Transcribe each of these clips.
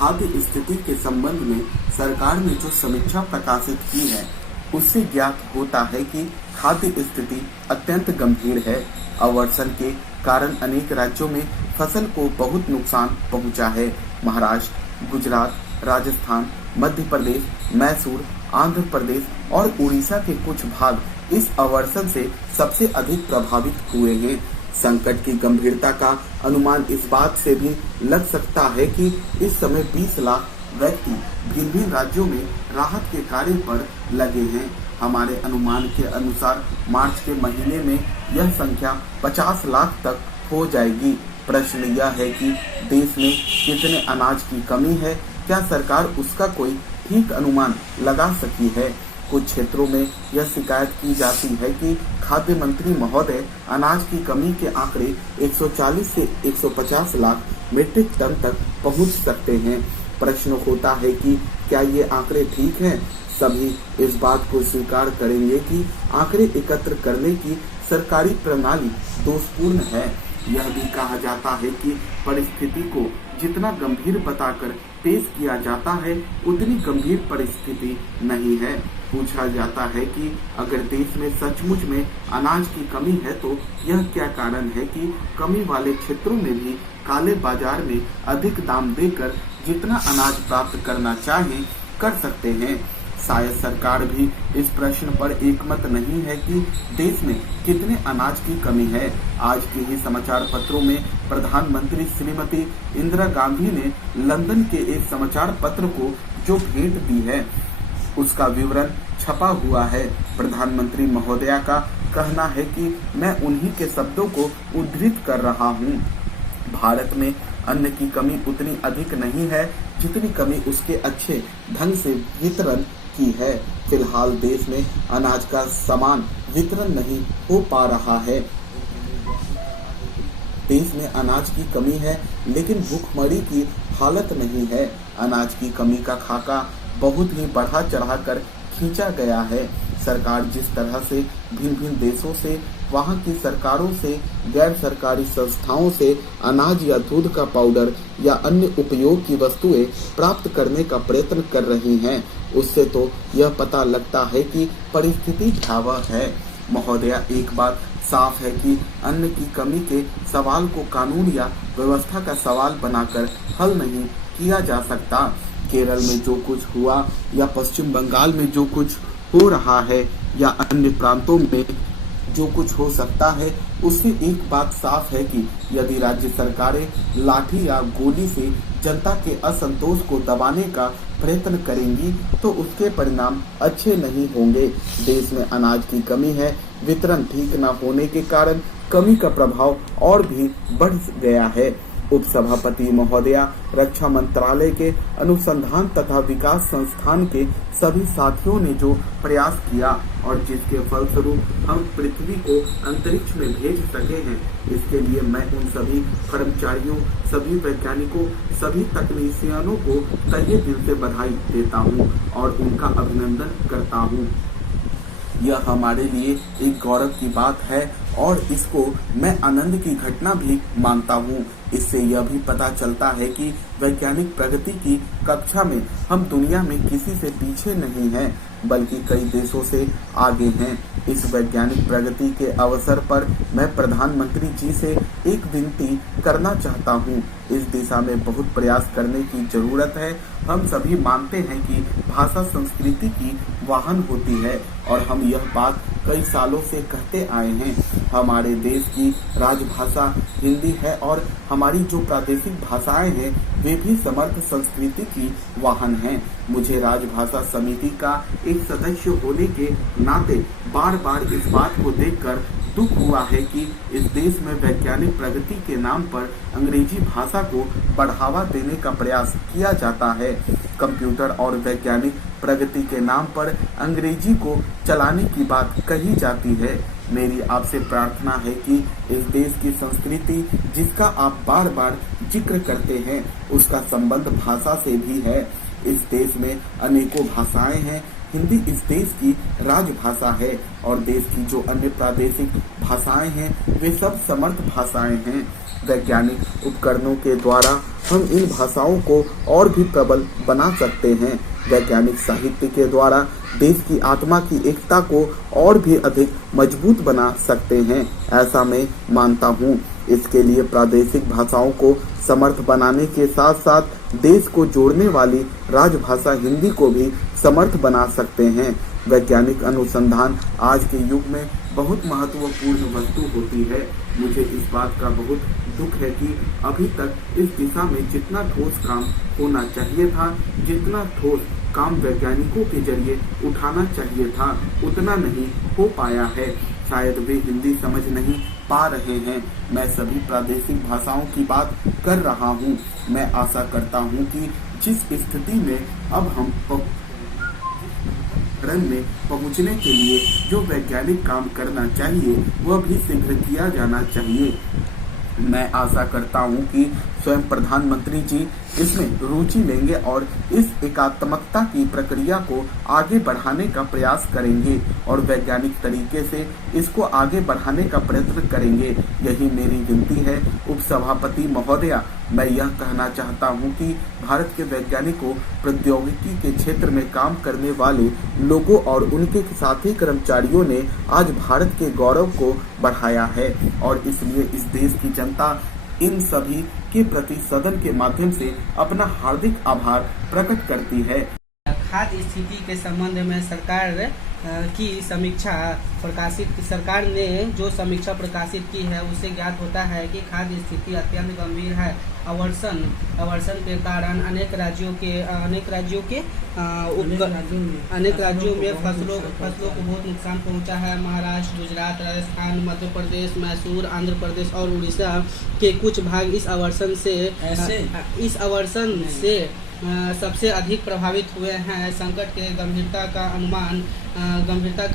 खाद्य स्थिति के संबंध में सरकार ने जो समीक्षा प्रकाशित की है, उससे ज्ञात होता है कि खाद्य स्थिति अत्यंत गंभीर है। अवर्षण के कारण अनेक राज्यों में फसल को बहुत नुकसान पहुंचा है। महाराष्ट्र, गुजरात, राजस्थान, मध्य प्रदेश, मैसूर, आंध्र प्रदेश और उड़ीसा के कुछ भाग इस अवर्षण से सबसे अधिक प्रभावित हुए हैं। संकट की गंभीरता का अनुमान इस बात से भी लग सकता है कि इस समय 20 लाख व्यक्ति भिन्न भिन्न राज्यों में राहत के कार्य पर लगे हैं। हमारे अनुमान के अनुसार मार्च के महीने में यह संख्या 50 लाख तक हो जाएगी। प्रश्न यह है कि देश में कितने अनाज की कमी है, क्या सरकार उसका कोई ठीक अनुमान लगा सकी है। कुछ क्षेत्रों में यह शिकायत की जाती है कि खाद्य मंत्री महोदय अनाज की कमी के आंकड़े 140 से 150 लाख मीट्रिक टन तक पहुंच सकते हैं। प्रश्न होता है कि क्या ये आंकड़े ठीक हैं? सभी इस बात को स्वीकार करेंगे कि आंकड़े एकत्र करने की सरकारी प्रणाली दोषपूर्ण है। यह भी कहा जाता है कि परिस्थिति को जितना गंभीर बताकर पेश किया जाता है, उतनी गंभीर परिस्थिति नहीं है। पूछा जाता है कि अगर देश में सचमुच में अनाज की कमी है तो यह क्या कारण है कि कमी वाले क्षेत्रों में भी काले बाजार में अधिक दाम देकर जितना अनाज प्राप्त करना चाहें कर सकते हैं। शायद सरकार भी इस प्रश्न पर एकमत नहीं है कि देश में कितने अनाज की कमी है। आज के ही समाचार पत्रों में प्रधानमंत्री श्रीमती इंदिरा गांधी ने लंदन के एक समाचार पत्र को जो भेंट दी है, उसका विवरण छपा हुआ है। प्रधानमंत्री महोदया का कहना है कि मैं उन्हीं के शब्दों को उद्धृत कर रहा हूँ। भारत में अन्न की कमी उतनी अधिक नहीं है जितनी कमी उसके अच्छे ढंग से वितरण की है। फिलहाल देश में अनाज का समान वितरण नहीं हो पा रहा है। देश में अनाज की कमी है लेकिन भूखमरी की हालत नहीं है। अनाज की कमी का खाका बहुत ही बढ़ा चढ़ाकर खींचा गया है। सरकार जिस तरह से भिन्न भिन्न देशों से, वहां की सरकारों से, गैर सरकारी संस्थाओं से अनाज या दूध का पाउडर या अन्य उपयोग की वस्तुएं प्राप्त करने का प्रयत्न कर रही हैं, उससे तो यह पता लगता है कि परिस्थिति भयावह है। महोदया, एक बात साफ है कि अन्न की कमी के सवाल को कानून या व्यवस्था का सवाल बनाकर हल नहीं किया जा सकता। केरल में जो कुछ हुआ या पश्चिम बंगाल में जो कुछ हो रहा है या अन्य प्रांतों में जो कुछ हो सकता है, उससे एक बात साफ है कि यदि राज्य सरकारें लाठी या गोली से जनता के असंतोष को दबाने का प्रयत्न करेंगी तो उसके परिणाम अच्छे नहीं होंगे। देश में अनाज की कमी है। वितरण ठीक न होने के कारण कमी का प्रभाव और भी बढ़ गया है। उपसभापति महोदया, रक्षा मंत्रालय के अनुसंधान तथा विकास संस्थान के सभी साथियों ने जो प्रयास किया और जिसके फलस्वरूप हम पृथ्वी को अंतरिक्ष में भेज सके हैं, इसके लिए मैं उन सभी कर्मचारियों, सभी वैज्ञानिकों, सभी तकनीशियनों को तहे दिल से बधाई देता हूँ और उनका अभिनंदन करता हूँ। यह हमारे लिए एक गौरव की बात है और इसको मैं आनंद की घटना भी मानता हूँ। इससे यह भी पता चलता है कि वैज्ञानिक प्रगति की कक्षा में हम दुनिया में किसी से पीछे नहीं हैं, बल्कि कई देशों से आगे हैं। इस वैज्ञानिक प्रगति के अवसर पर मैं प्रधानमंत्री जी से एक विनती करना चाहता हूँ। इस दिशा में बहुत प्रयास करने की जरूरत है। हम सभी मानते हैं कि भाषा संस्कृति की वाहन होती है और हम यह बात कई सालों से कहते आए हैं। हमारे देश की राजभाषा हिंदी है और हमारी जो प्रादेशिक भाषाएं हैं वे भी समर्थ संस्कृति की वाहन हैं। मुझे राजभाषा समिति का एक सदस्य होने के नाते बार बार इस बात को देखकर दुख हुआ है कि इस देश में वैज्ञानिक प्रगति के नाम पर अंग्रेजी भाषा को बढ़ावा देने का प्रयास किया जाता है। कंप्यूटर और वैज्ञानिक प्रगति के नाम पर अंग्रेजी को चलाने की बात कही जाती है। मेरी आपसे प्रार्थना है कि इस देश की संस्कृति जिसका आप बार बार जिक्र करते हैं, उसका संबंध भाषा से भी है। इस देश में अनेकों भाषाएं हैं। हिंदी इस देश की राजभाषा है और देश की जो अन्य प्रादेशिक भाषाएं हैं वे सब समर्थ भाषाएं हैं। वैज्ञानिक उपकरणों के द्वारा हम इन भाषाओं को और भी प्रबल बना सकते हैं। वैज्ञानिक साहित्य के द्वारा देश की आत्मा की एकता को और भी अधिक मजबूत बना सकते हैं, ऐसा मैं मानता हूँ। इसके लिए प्रादेशिक भाषाओं को समर्थ बनाने के साथ साथ देश को जोड़ने वाली राजभाषा हिंदी को भी समर्थ बना सकते हैं। वैज्ञानिक अनुसंधान आज के युग में बहुत महत्वपूर्ण वस्तु होती है। मुझे इस बात का बहुत दुख है कि अभी तक इस दिशा में जितना ठोस काम होना चाहिए था, जितना ठोस काम वैज्ञानिकों के जरिए उठाना चाहिए था, उतना नहीं हो पाया है। शायद वे हिंदी समझ नहीं पा रहे हैं। मैं सभी प्रादेशिक भाषाओं की बात कर रहा हूँ। मैं आशा करता हूँ कि जिस स्थिति में अब हम रन में पहुंचने के लिए जो वैज्ञानिक काम करना चाहिए वह भी शीघ्र किया जाना चाहिए। मैं आशा करता हूं कि स्वयं प्रधानमंत्री जी इसमें रुचि लेंगे और इस एकात्मकता की प्रक्रिया को आगे बढ़ाने का प्रयास करेंगे और वैज्ञानिक तरीके से इसको आगे बढ़ाने का प्रयत्न करेंगे। यही मेरी विनती है उपसभापति महोदया। मैं यह कहना चाहता हूं कि भारत के वैज्ञानिकों, प्रौद्योगिकी के क्षेत्र में काम करने वाले लोगों और उनके साथी कर्मचारियों ने आज भारत के गौरव को बढ़ाया है और इसलिए इस देश की जनता इन सभी के प्रति सदन के माध्यम से अपना हार्दिक आभार प्रकट करती है। खाद्य स्थिति के संबंध में सरकार की समीक्षा सरकार ने जो समीक्षा प्रकाशित की है उससे ज्ञात होता है कि खाद्य स्थिति अत्यंत गंभीर है। अवर्षण के कारण अनेक राज्यों में फसलों को बहुत नुकसान पहुंचा है। महाराष्ट्र, गुजरात, राजस्थान, मध्य प्रदेश, मैसूर, आंध्र प्रदेश और उड़ीसा के कुछ भाग इस अवर्षण से सबसे अधिक प्रभावित हुए हैं। संकट के गंभीरता का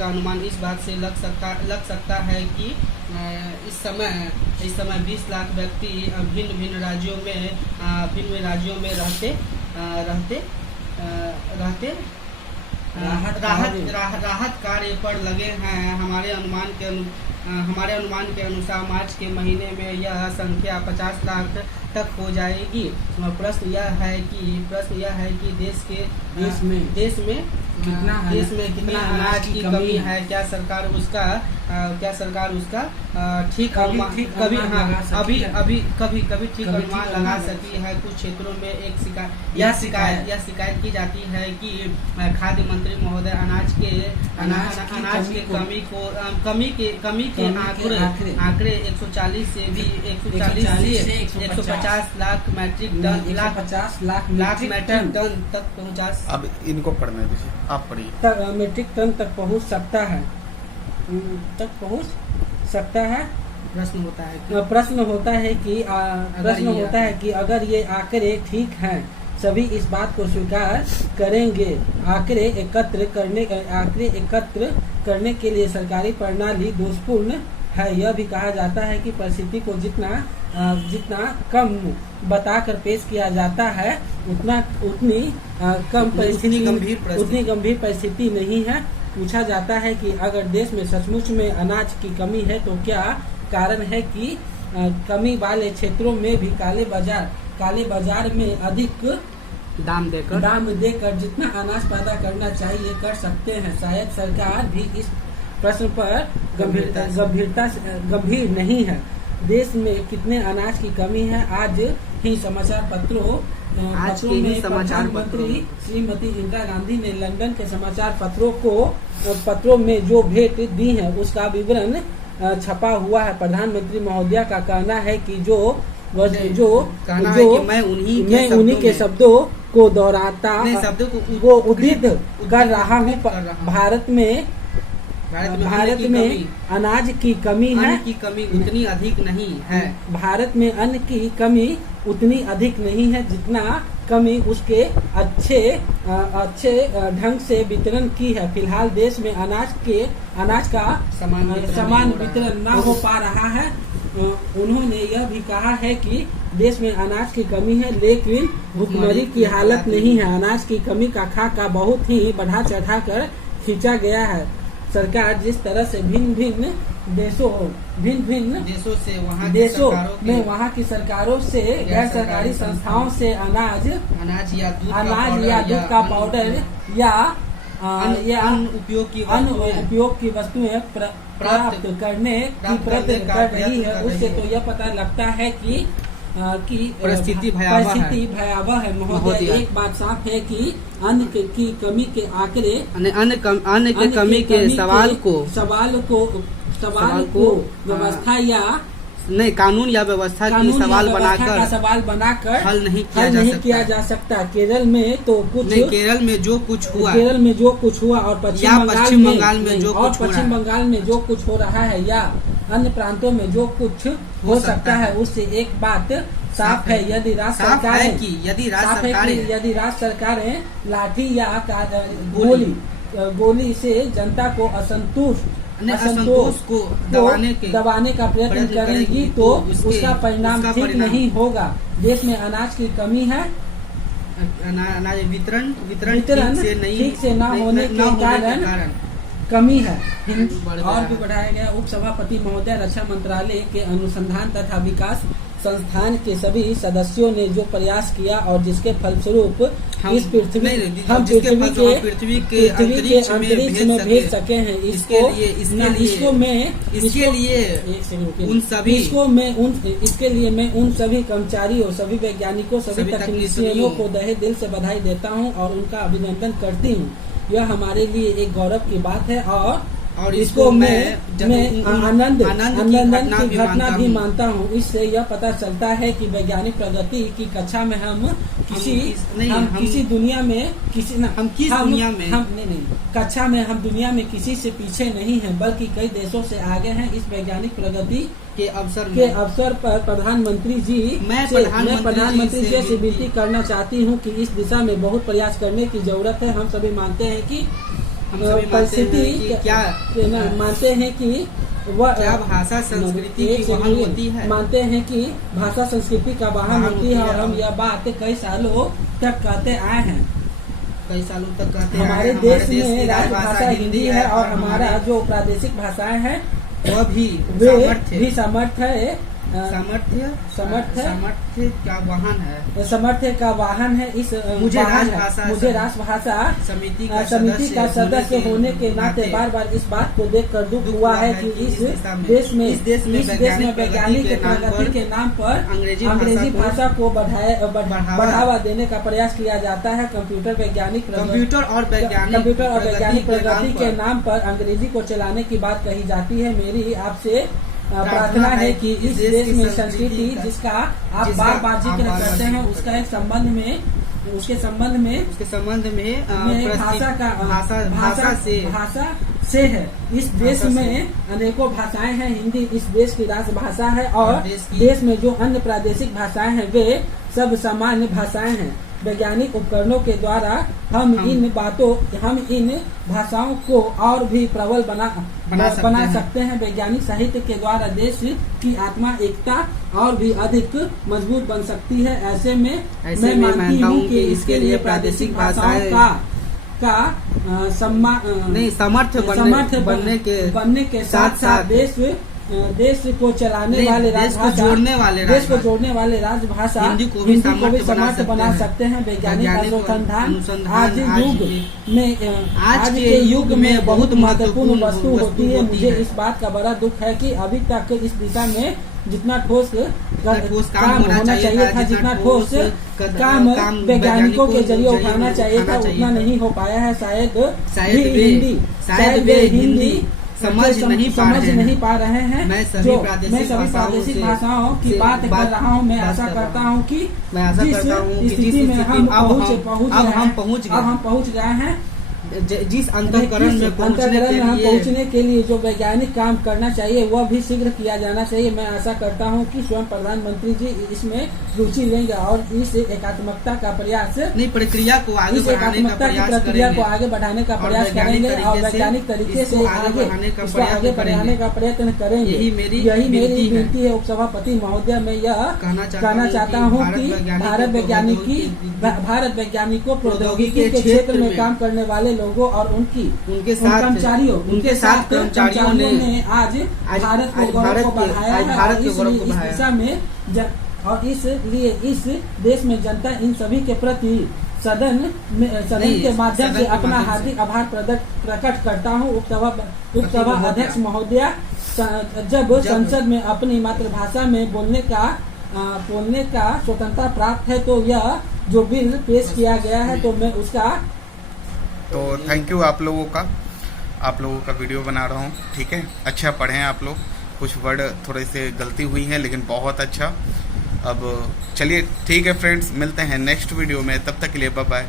अनुमान इस बात से लग सकता है कि इस समय 20 लाख व्यक्ति भिन्न राज्यों में रहते राहत कार्य पर लगे हैं। हमारे अनुमान के अनुसार मार्च के महीने में यह संख्या 50 लाख तक हो जाएगी। प्रश्न यह है कि देश में कितना अनाज की कमी है। क्या सरकार उसका ठीक अनुमान लगा सकी है। कुछ क्षेत्रों में यह शिकायत की जाती है कि खाद्य मंत्री महोदय अनाज के कमी के आंकड़े 140 से 150 लाख मैट्रिक टन तक पहुँचा। अब इनको पढ़ने दीजिए, आप पढ़िए। मीट्रिक टन तक पहुँच सकता है। प्रश्न होता है कि अगर ये आंकड़े ठीक हैं, सभी इस बात को स्वीकार करेंगे। आंकड़े एकत्र करने के लिए सरकारी प्रणाली दोषपूर्ण है। यह भी कहा जाता है कि परिस्थिति को जितना कम बताकर पेश किया जाता है उतनी गंभीर परिस्थिति नहीं है। पूछा जाता है कि अगर देश में सचमुच में अनाज की कमी है तो क्या कारण है कि कमी वाले क्षेत्रों में भी काले बाजार में अधिक दाम देकर जितना अनाज पैदा करना चाहिए कर सकते हैं। शायद सरकार भी इस प्रश्न पर गंभीर नहीं है। देश में कितने अनाज की कमी है आज ही समाचार पत्रों में प्रधानमंत्री श्रीमती इंदिरा गांधी ने लंदन के समाचार पत्रों में जो भेंट दी है उसका विवरण छपा हुआ है। प्रधानमंत्री महोदया का कहना है कि मैं उन्हीं के शब्दों को दोहराता वो उद्धृत कर रहा हूँ। भारत में अनाज की कमी उतनी अधिक नहीं है। भारत में अन्न की कमी उतनी अधिक नहीं है जितना कमी उसके अच्छे ढंग से वितरण की है। फिलहाल देश में अनाज का समान वितरण न हो पा रहा है। उन्होंने यह भी कहा है कि देश में अनाज की कमी है लेकिन भुखमरी की हालत नहीं है। अनाज की कमी का खाका बहुत ही बढ़ा चढ़ा कर खींचा गया है। सरकार जिस तरह से भिन्न भिन्न देशों से वहाँ देशों में वहाँ की सरकारों से गैर सरकारी संस्थाओं से अनाज या दूध का पाउडर या अन्य उपयोग की वस्तुएं प्राप्त करने की प्रयत्न कर रही है। उससे तो यह पता लगता है कि परिस्थिति भयावह है महोदय। एक बात साफ है कि अन्न की कमी के आंकड़े अन्न की कमी के सवाल को व्यवस्था या नहीं कानून या व्यवस्था की सवाल बनाकर हल नहीं किया जा सकता। केरल में तो कुछ केरल में जो कुछ हुआ और पश्चिम बंगाल में जो कुछ हो रहा है या अन्य प्रांतों में जो कुछ हो सकता है, उससे एक बात साफ है, यदि राज्य सरकारें लाठी या गोली से जनता को असंतोष को दबाने का प्रयत्न करेगी तो उसका परिणाम ठीक नहीं होगा। देश में अनाज की कमी है, अनाज वितरण ठीक से न होने के कारण कमी है। और भी बढ़ाया गया। उप सभापति महोदय, रक्षा मंत्रालय के अनुसंधान तथा विकास संस्थान के सभी सदस्यों ने जो प्रयास किया और जिसके फलस्वरूप इस पृथ्वी के अंतरिक्ष में भेज सके हैं, इसके लिए मैं उन सभी कर्मचारियों, सभी वैज्ञानिकों, सभी तकनीशियनों को तहे दिल से बधाई देता हूं और उनका अभिनंदन करती हूं। यह हमारे लिए एक गौरव की बात है और इसको मैं आनंद की घटना भी मानता हूँ। इससे यह पता चलता है कि वैज्ञानिक प्रगति की कक्षा में कक्षा में हम दुनिया में किसी से पीछे नहीं हैं, बल्कि कई देशों से आगे हैं। इस वैज्ञानिक प्रगति के अवसर पर प्रधानमंत्री जी से विनती करना चाहती हूँ कि इस दिशा में बहुत प्रयास करने की जरूरत है। हम सभी मानते हैं कि मानते हैं कि क्या भाषा संस्कृति की वाहन होती है। मानते हैं कि भाषा संस्कृति का वाहन होती है और हम यह बात कई सालों तक कहते आए हैं। हमारे देश में राजभाषा हिंदी है और हमारा जो प्रादेशिक भाषाएं हैं वह भी सामर्थ्य का वाहन है। इस मुझे राजभाषा समिति का सदस्य होने के नाते बार बार इस बात को देखकर दुख हुआ है कि इस देश में वैज्ञानिक प्रगति के नाम पर अंग्रेजी भाषा को बढ़ावा देने का प्रयास किया जाता है। कंप्यूटर और वैज्ञानिक प्रगति के नाम पर अंग्रेजी को चलाने की बात कही जाती है। मेरी आपसे प्रार्थना है कि इस देश में संस्कृति जिसका आप बार बार जिक्र करते हैं उसका एक उसके संबंध में भाषा से है। इस देश में अनेकों भाषाएं हैं। हिंदी इस देश की राजभाषा है और देश में जो अन्य प्रादेशिक भाषाएं हैं वे सब सामान्य भाषाएं हैं। वैज्ञानिक उपकरणों के द्वारा हम इन भाषाओं को और भी प्रबल बना सकते हैं। वैज्ञानिक साहित्य के द्वारा देश की आत्मा एकता और भी अधिक मजबूत बन सकती है। ऐसे में मैं मानती हूँ कि इसके लिए प्रादेशिक भाषाओं का सामर्थ्य बनने के साथ साथ देश को चलाने वाले देश को जोड़ने वाले राजभाषा हिंदी को भी समर्थ बना सकते हैं। वैज्ञानिक अनुसंधान आज के युग में बहुत महत्वपूर्ण वस्तु होती है। मुझे इस बात का बड़ा दुख है कि अभी तक इस दिशा में जितना ठोस काम होना चाहिए था, जितना ठोस काम वैज्ञानिकों के जरिए उठाना चाहिए था, उतना नहीं हो पाया है। शायद वे हिंदी समझ नहीं पा रहे हैं। मैं सभी प्रादेशिक भाषाओं की बात कर रहा हूँ। मैं आशा करता हूँ कि जिस स्थिति में हम पहुँच गए हैं, जिस अंतःकरण में पहुँचने के लिए जो वैज्ञानिक काम करना चाहिए वह भी शीघ्र किया जाना चाहिए। मैं आशा करता हूं कि स्वयं प्रधानमंत्री जी इसमें रुचि लेंगे और इस एकात्मकता का प्रयास प्रक्रिया को आगे बढ़ाने का प्रयास करेंगे और वैज्ञानिक तरीके से आगे बढ़ाने का प्रयत्न करेंगे। यही मेरी विनती है। उपसभापति महोदय, मैं यह कहना चाहता हूँ कि भारत वैज्ञानिकों प्रौद्योगिकी के क्षेत्र में काम करने वाले लोगों और उनके साथ कर्मचारियों ने आज भारत के गौरव को बढ़ाया है। इस दिशा में और इसलिए इस देश में जनता इन सभी के प्रति सदन के माध्यम से अपना हार्दिक आभार प्रकट करता हूँ। उपसभा अध्यक्ष महोदया, जब संसद में अपनी मातृभाषा में बोलने का स्वतंत्रता प्राप्त है तो यह जो बिल पेश किया गया है तो मैं उसका थैंक यू आप लोगों का वीडियो बना रहा हूँ। ठीक है, अच्छा पढ़ें आप लोग, कुछ वर्ड थोड़े से गलती हुई है लेकिन बहुत अच्छा। अब चलिए ठीक है फ्रेंड्स, मिलते हैं नेक्स्ट वीडियो में, तब तक के लिए बाय बाय।